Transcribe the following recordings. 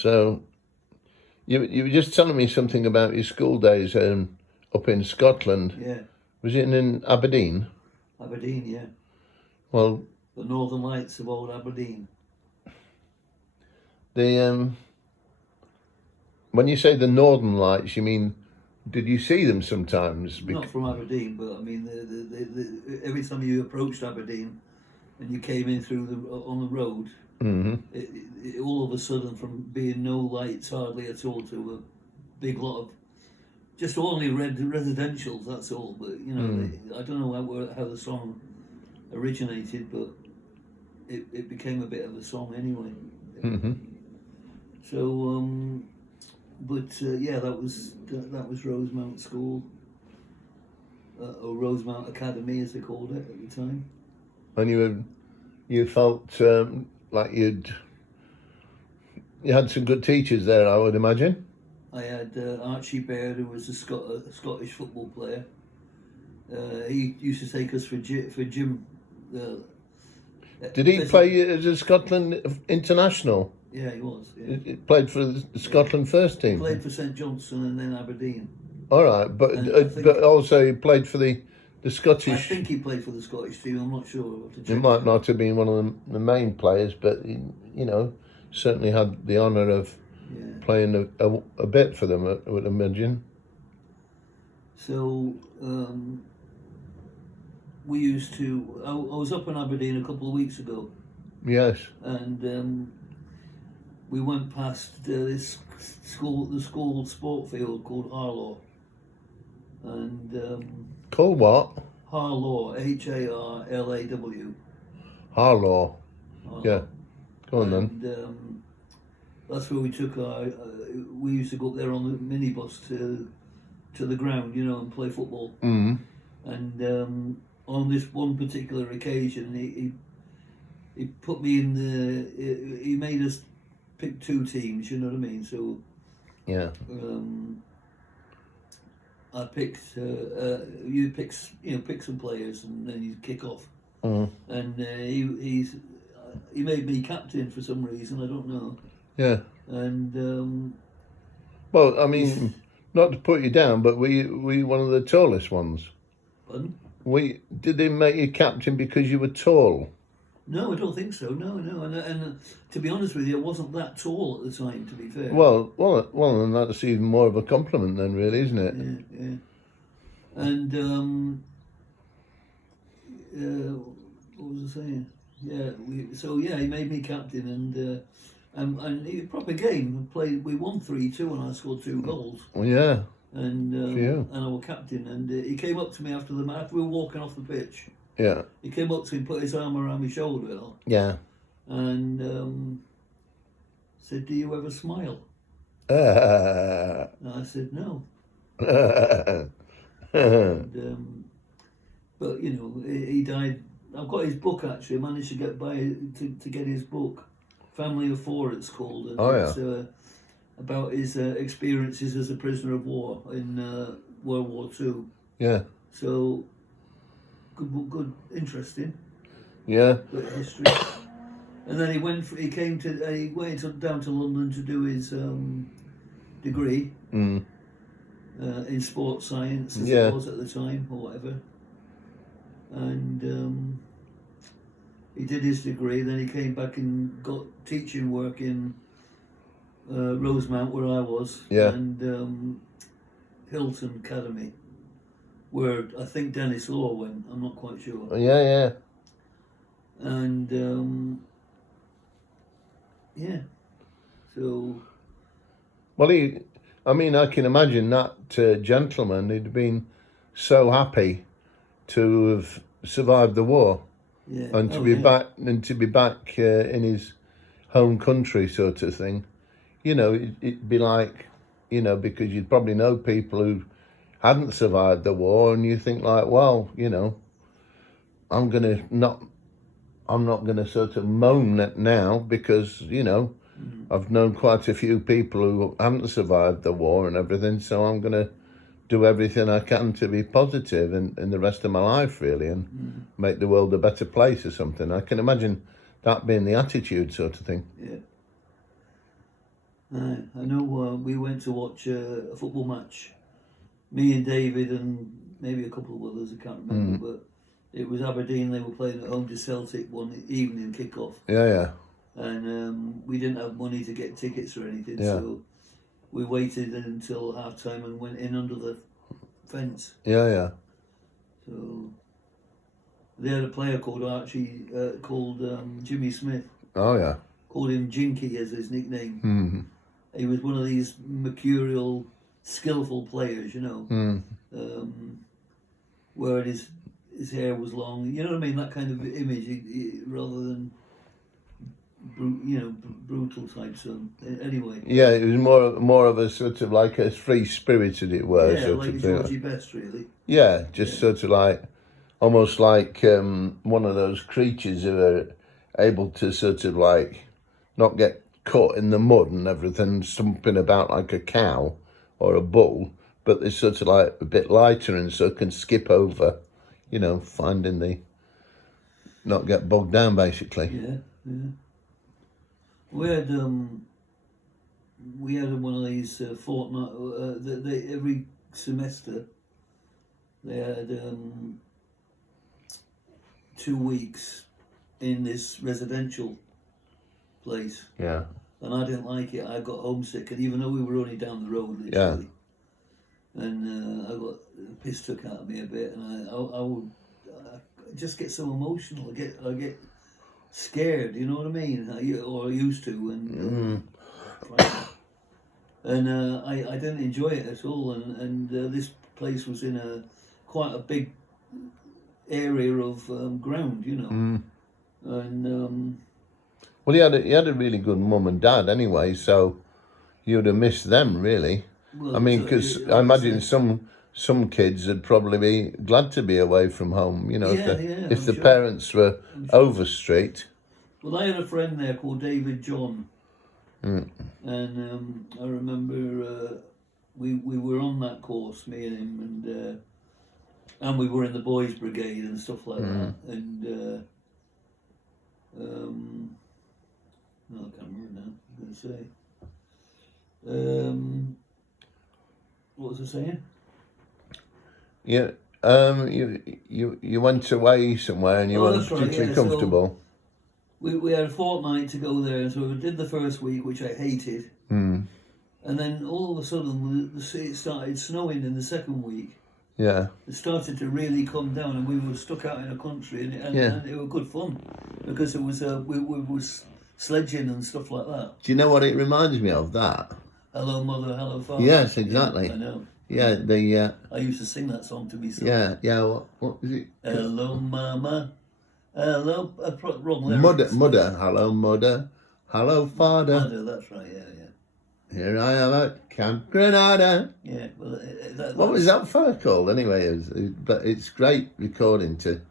So you were just telling me something about your school days up in Scotland. Yeah, Was it in Aberdeen? Aberdeen, yeah. Well, The Northern Lights of old Aberdeen. the when you say the Northern Lights, you mean, did you see them sometimes? Not from Aberdeen, but I mean, every time you approached Aberdeen and you came in through on the road, all of a sudden, from being no lights hardly at all to a big lot of just only residentials. That's all. But you know, I don't know how the song originated, but it became a bit of a song anyway. So, yeah, that was Rosemount School, or Rosemount Academy as they called it at the time. And you felt like you had some good teachers there, I would imagine. I had Archie Baird, who was a Scottish football player. He used to take us for gym. Did he play as a Scotland international? Yeah, he was. Yeah. He played for the Scotland first team. He played for St Johnstone and then Aberdeen. All right, but also he played for the Scottish. I think he played for the Scottish team. I'm not sure. He might not have been one of the main players, but certainly had the honour of playing a bit for them, I would imagine. So we used to. I was up in Aberdeen a couple of weeks ago. Yes. And we went past the school sport field called Harlaw. And called what? Harlaw, Harlaw. Harlaw. Yeah. Go on then. And that's where we took our. We used to go up there on the minibus to the ground, and play football. Mm. And on this one particular occasion, he put me in the. He made us pick two teams. You know what I mean? So. Yeah. I picked. You pick some players, and then you kick off. Mm. And he made me captain for some reason. I don't know. Yeah. And well, I mean, not to put you down, but were you one of the tallest ones? Pardon? Did they make you captain because you were tall? No, I don't think so. No. And to be honest with you, I wasn't that tall at the time. To be fair. Well, and that's even more of a compliment then, really, isn't it? Yeah. And what was I saying? Yeah, he made me captain, and it was a proper game. We won 3-2, and I scored 2 goals. Well, yeah. And I was captain, and he came up to me after we were walking off the pitch. Yeah. He came up to me, put his arm around my shoulder. Yeah. And said, "Do you ever smile?" And I said, "No." And, but he died. I've got his book actually. I managed to get to get his book, Family of Four. It's called. And it's about his experiences as a prisoner of war in World War II. Yeah. So good, interesting. Yeah. Bit of history. And then he went down to London to do his degree in sports science, as it was at the time, or whatever. And he did his degree. Then he came back and got teaching work in Rosemount, where I was, and Hilton Academy, where I think Dennis Law went. I'm not quite sure. Yeah. And so. Well, I can imagine that gentleman. He'd been so happy to have survived the war, and to be back in his home country, sort of thing. It'd be like, because you'd probably know people who hadn't survived the war, and you think like, well, I'm not gonna sort of moan it now because I've known quite a few people who haven't survived the war and everything, so I'm gonna do everything I can to be positive in the rest of my life, really, and make the world a better place or something. I can imagine that being the attitude, sort of thing. Yeah. I know we went to watch a football match. Me and David and maybe a couple of others, I can't remember, but it was Aberdeen. They were playing at home to Celtic one evening kickoff. Yeah. And we didn't have money to get tickets or anything, Yeah. so we waited until half time and went in under the fence. Yeah. So they had a player called Archie, called Jimmy Smith. Oh yeah. Called him Jinky as his nickname. Mm-hmm. He was one of these mercurial, skillful players, you know, where his hair was long. You know what I mean? That kind of image, rather than brutal type. So anyway. Yeah, it was more of a sort of like a free spirited, it was. Yeah, sort like of Georgie Best, really. Yeah, just sort of like, almost like one of those creatures who are able to sort of like not get caught in the mud and everything, stumping about like a cow or a bull, but they're sort of like a bit lighter and so can skip over, you know, finding not get bogged down basically. Yeah. We had one of these fortnight. Every semester they had 2 weeks in this residential place. Yeah. And I didn't like it. I got homesick, and even though we were only down the road, literally, and I got the piss took out of me a bit, and I would just get so emotional. I get scared. You know what I mean? I used to, and I didn't enjoy it at all. And this place was in quite a big area of ground, you know, and. Well, he had a really good mum and dad anyway, so you'd have missed them really. Well, I mean, because I imagine some kids would probably be glad to be away from home, you know, if the parents were overstreet. Well, I had a friend there called David John, and I remember we were on that course, me and him, and we were in the boys' brigade and stuff like that, and. No, I can't remember now. I was going to say. What was I saying? Yeah. You went away somewhere and you weren't particularly comfortable. So we had a fortnight to go there, so we did the first week, which I hated. And then all of a sudden, it started snowing in the second week. Yeah. It started to really come down, and we were stuck out in the country, and it was good fun because it was we was sledging and stuff like that. Do you know what it reminds me of? That. Hello, Mother, Hello, Father. Yes, exactly. Yeah, I know. Yeah, I used to sing that song to myself. Yeah. What was it? Hello, Mama. Hello. Wrong lyrics. Mother. Hello, Mother. Hello, Father. Mother, that's right. Yeah. Here I am at Camp Granada. Yeah. Well, what was that fella called anyway? But it's great recording to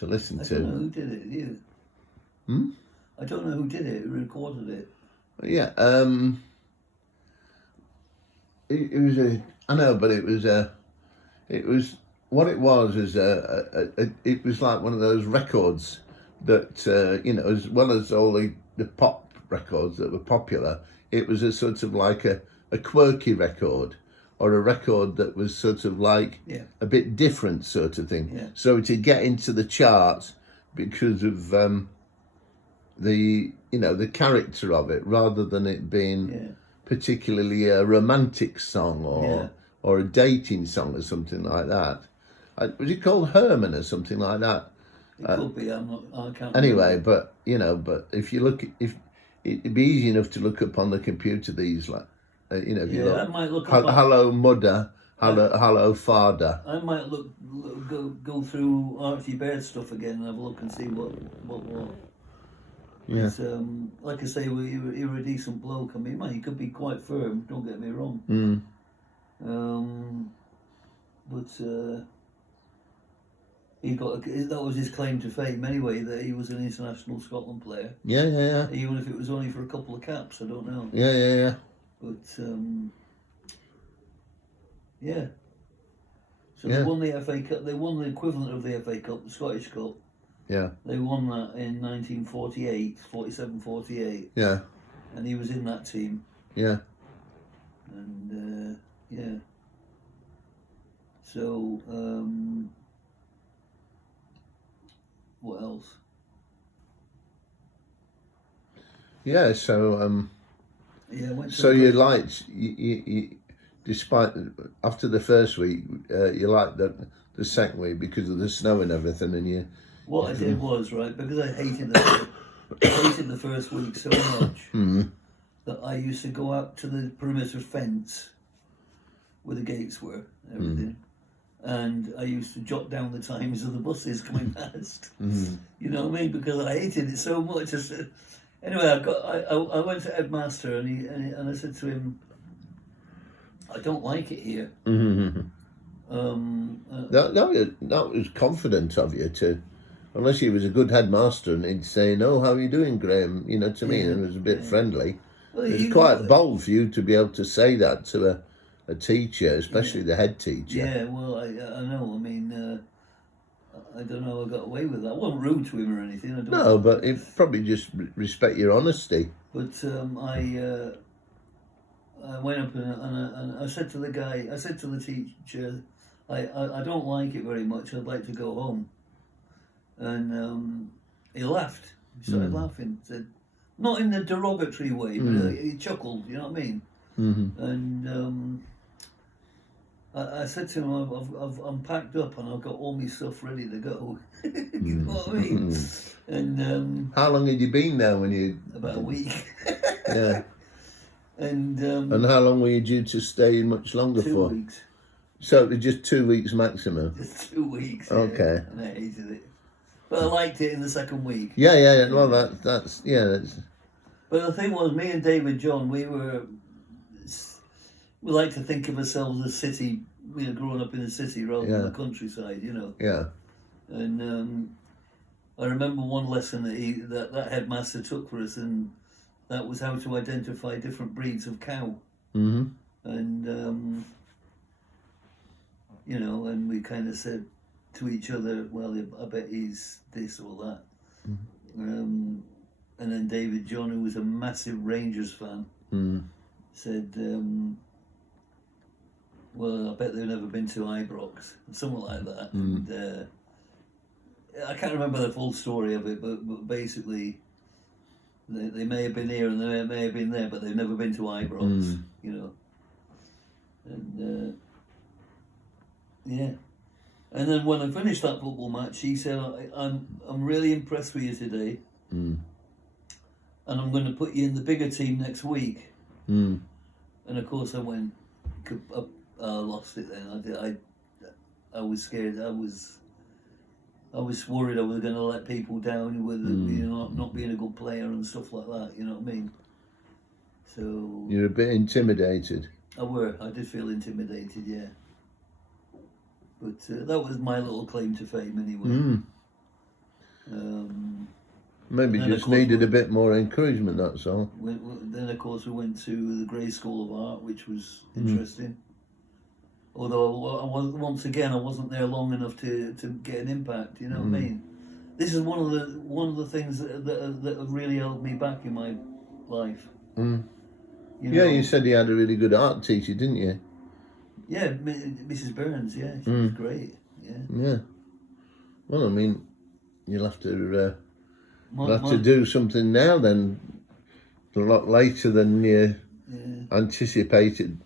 listen to. I don't know who did it. You? I don't know who did it. Who recorded it? Yeah. It was I know, but it was what it was is it was like one of those records that you know, as well as all the pop records that were popular, it was a sort of like a quirky record, or a record that was sort of like a bit different sort of thing. Yeah. So to get into the charts because of the character of it, rather than it being particularly a romantic song or a dating song or something like that. Was it called Herman or something like that? It could be. I can't. Anyway, remember. but if you look, if it'd be easy enough to look up on the computer these, like if you look. I might look up. Hello, Mother. Hello, Father. I might go through Archie Baird stuff again and have a look and see what. Yeah. It's, like I say, you're a decent bloke. I mean, man, he could be quite firm. Don't get me wrong. But that was his claim to fame anyway. That he was an international Scotland player. Yeah. Even if it was only for a couple of caps, I don't know. Yeah. But So they won the FA Cup. They won the equivalent of the FA Cup, the Scottish Cup. Yeah. They won that in 1948, 47-48. Yeah. And he was in that team. Yeah. And yeah. So what else? Yeah. So Yeah, I went to so the you Graz- liked you despite after the first week, you liked the second week because of the snow and everything, and you. What I did was, right, because I hated the first week so much that I used to go out to the perimeter fence where the gates were and everything, and I used to jot down the times of the buses coming past. You know what I mean? Because I hated it so much. Anyway, I went to Headmaster and I said to him, I don't like it here. That was confident of you to, unless he was a good headmaster and he'd say, "No, how are you doing, Graham?" You know, to me, and it was a bit friendly. Well, It's quite bold for you to be able to say that to a teacher, especially the head teacher. Yeah, well, I know. I mean, I don't know. I got away with that. I wasn't rude to him or anything. I don't No, but it probably just respect your honesty. But I went up and I said to the guy, I said to the teacher, I don't like it very much. I'd like to go home. And he laughed. He started laughing. Said, not in a derogatory way, but he chuckled. You know what I mean? And I said to him, I'm packed up and I've got all my stuff ready to go. You know what I mean? And how long had you been there when you? About a week. Yeah. And how long were you due to stay much longer 2 for? weeks. So it was just 2 weeks maximum. Just 2 weeks. Okay. Yeah, and I hated it, but I liked it in the second week. Yeah. Well, that's yeah. That's... But the thing was, me and David John, we like to think of ourselves as city, growing up in the city rather than the countryside, you know. Yeah. And I remember one lesson that headmaster took for us, and that was how to identify different breeds of cow. And and we kind of said to each other, well, I bet he's this or that. And then David John, who was a massive Rangers fan, said, well, I bet they've never been to Ibrox, something like that. And I can't remember the full story of it, but basically they may have been here and they may have been there, but they've never been to Ibrox, you know. And yeah. And then when I finished that football match, he said, I'm really impressed with you today. And I'm going to put you in the bigger team next week. And of course I went, I lost it then. I was scared. I was worried I was going to let people down with not being a good player and stuff like that. You know what I mean? So you're a bit intimidated. I did feel intimidated, yeah. But that was my little claim to fame, anyway. Maybe just needed a bit more encouragement. That's all. Then, of course, we went to the Graz School of Art, which was interesting. Although once again, I wasn't there long enough to get an impact. You know what I mean? This is one of the things that have really held me back in my life. You said you had a really good art teacher, didn't you? Yeah, Mrs. Burns. Yeah, she was great. Yeah. Yeah. Well, I mean, you'll have to do something now then, a lot later than you anticipated.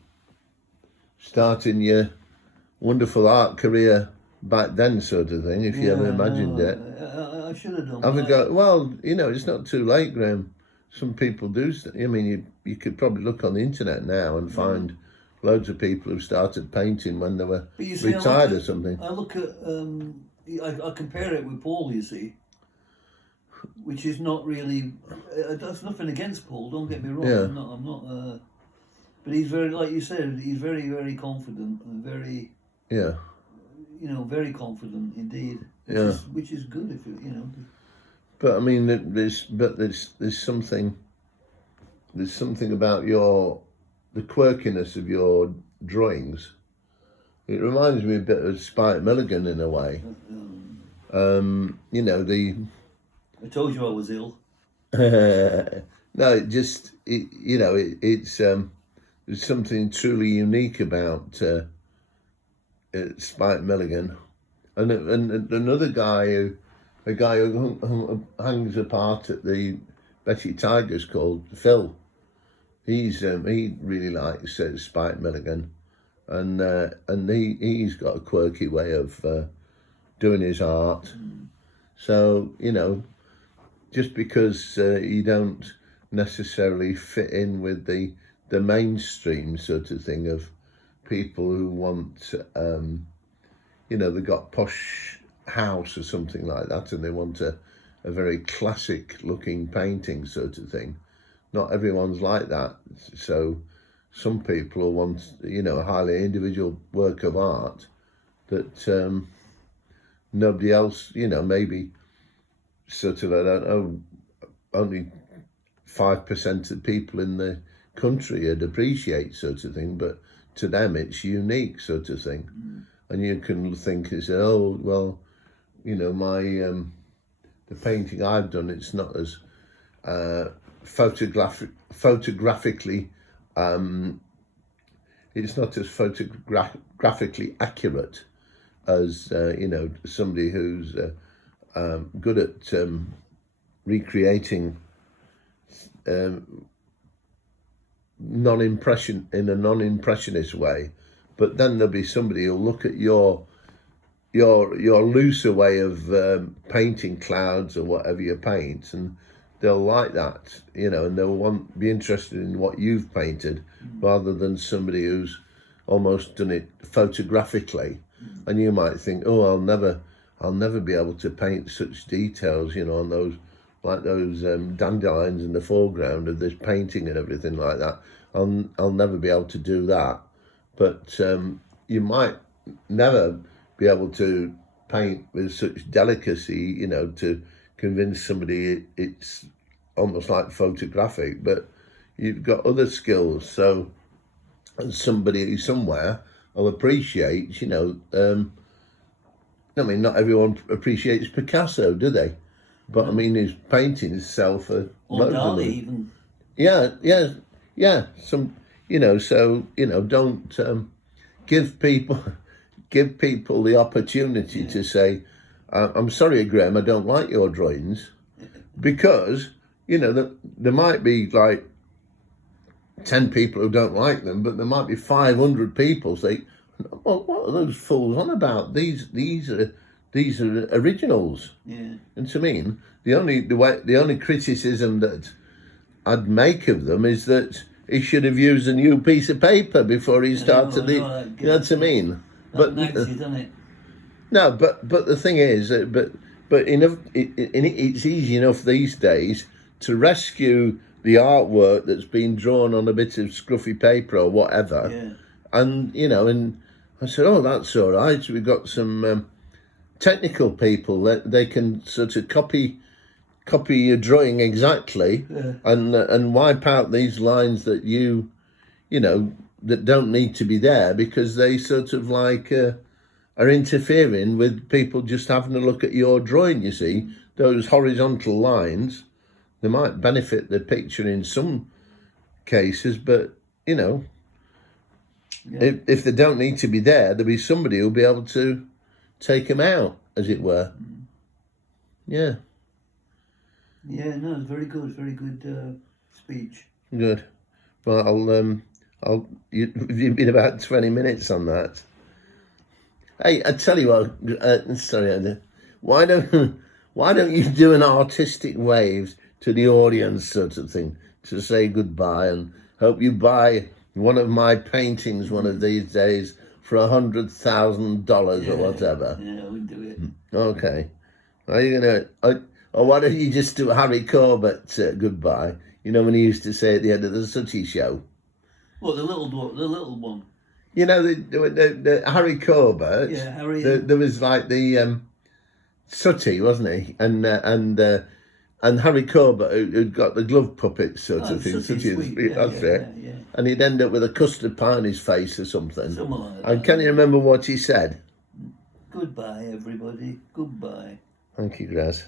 Starting your wonderful art career back then, sort of thing, if you ever imagined it. I should have done. Well, it's not too late, Graham. Some people do. I mean, you could probably look on the internet now and find loads of people who started painting when they were retired or something. I look at, I compare it with Paul, you see, which is not really, that's nothing against Paul, don't get me wrong. Yeah. I'm not, but he's very, like you said, he's very, very confident and very, very confident indeed. Which is good if you know. But I mean, there's something about the quirkiness of your drawings. It reminds me a bit of Spike Milligan in a way. I told you I was ill. No, it's there's something truly unique about Spike Milligan, and another a guy who hangs apart at the Betty Tigers called Phil. He really likes Spike Milligan, and he's got a quirky way of doing his art. So just because you don't necessarily fit in with the mainstream sort of thing of people who want they got posh house or something like that, and they want a very classic looking painting sort of thing. Not everyone's like that. So some people will want a highly individual work of art that nobody else, maybe sort of, I don't know, only 5% of people in the country would appreciate sort of thing, but to them it's unique sort of thing. And you can think and say, oh well, my the painting I've done, it's not as photographically it's not as photographically accurate as somebody who's good at recreating non-impressionist way. But then there'll be somebody who'll look at your looser way of painting clouds or whatever you paint, and they'll like that, and they'll be interested in what you've painted rather than somebody who's almost done it photographically. And you might think, oh, I'll never be able to paint such details, on those dandelions in the foreground of this painting and everything like that. I'll never be able to do that. But you might never be able to paint with such delicacy, to convince somebody it's almost like photographic, but you've got other skills. So, and somebody somewhere will appreciate, not everyone appreciates Picasso, do they? But his paintings sell for loads of money. Even. Yeah. Some, don't give people the opportunity to say, I'm sorry, Graham, I don't like your drawings, because there might be like 10 people who don't like them, but there might be 500 people say, well, what are those fools on about? These are originals. Yeah. And to me, the only criticism that I'd make of them is that he should have used a new piece of paper before he started you know what I mean? But doesn't it? No, but the thing is, but it's easy enough these days to rescue the artwork that's been drawn on a bit of scruffy paper or whatever. Yeah. And and I said, oh, that's all right. We've got some technical people that they can sort of copy your drawing exactly, and wipe out these lines that that don't need to be there, because they sort of like are interfering with people just having a look at your drawing. You see, those horizontal lines, they might benefit the picture in some cases, but if they don't need to be there, there'll be somebody who'll be able to take them out, as it were. Yeah. Yeah, no, it's very good speech. Good. Well, you've been about 20 minutes on that. Hey, I tell you what, sorry, Andy, why don't you do an artistic wave to the audience sort of thing to say goodbye, and hope you buy one of my paintings one of these days for $100,000 or whatever. Yeah, we do it. Okay. Are you gonna? Or why don't you just do Harry Corbett goodbye? When he used to say at the end of the Sooty show. What, the little one? The Harry Corbett. Yeah, Harry. There was like the Sooty, wasn't he? And Harry Corbett who'd got the glove puppet sort of thing. Sooty, that's it. Yeah. And he'd end up with a custard pie on his face or something. Something like that. And can you remember what he said? Goodbye, everybody. Goodbye. Thank you, Graz.